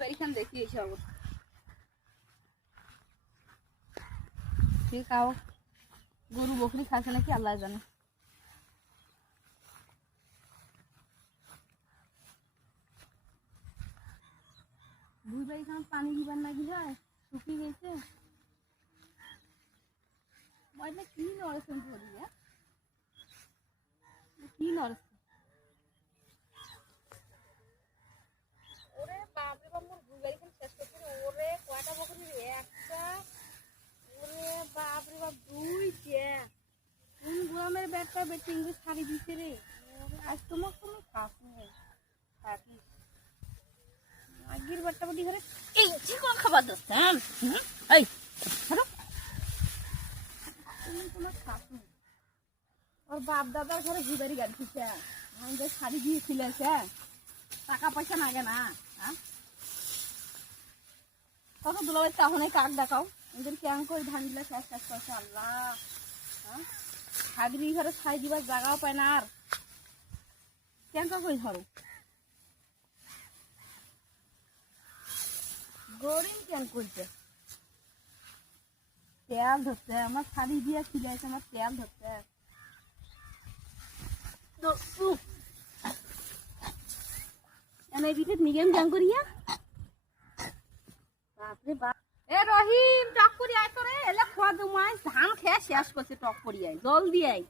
বাড়িখান দেখি এসে অবস্থা ঠিক আও গরু বকরি খাচ্ছে নাকি আল্লাহ জানে। ভুই বাড়িখান পানি দিবার না গিয়ে শুকিয়ে গেছে মানে কি নড়েছেন ধরি কি নড়েছে ওরে বাপরে বাপ মোর ভুই বাড়িখান শেষ করছে ওরে কয়টা বকরি একটা ওরে বাপরে বাপ দুইটা কোন গ্রামের ব্যাগটা বেটিং ছাড়ি দিছে রে আজ তোমার কোনো কাজ নেই থাকিস আগের বারটা বটি ঘরে এই চিকন খাবার দোস্তান এই হলো তুমি তোমার কাজ নেই ওর বাপ দাদার ঘরে ঘুবারি গাড়ি দিছে আমাদের শাড়ি দিয়েছিল টাকা পয়সা লাগে না হ্যাঁ কত দুলাভাই তখন কাক দেখাও এদের কেমন করে ধান দিলে শেষ শেষ করছে আল্লাহ হ্যাঁ হাগরি ঘরে ছাই দিবার জায়গাও পায় না আর কেমন করে ধরো গরিব কেন করছে তেল ধরছে আমার শাড়ি দিয়ে ছিলে আছে আমার তেল ধরছে এনে দিতে মিগেম জাং করিয়া বাপরে বাপ এ রহিম টক করি আয় তো রে এলে খোয়া দু মাস ধান খেয়ে শেষ করছে টক করি আয় জলদি আয়